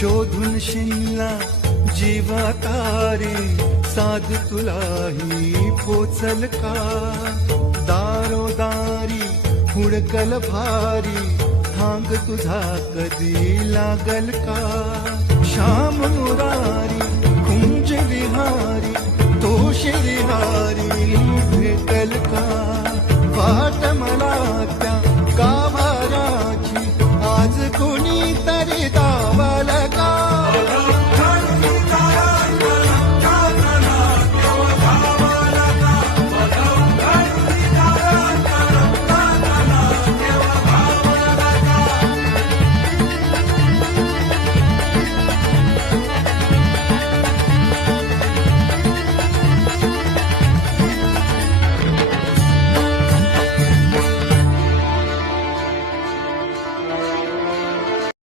शोधून शिनला जीवा तारी साध तुलाही पोचल का दारोदारी हुडकल भारी थांग तुझा कधी लागल का श्याम मुरारी कुंज विहारी तो श्रीहारी भेटल का वाट मला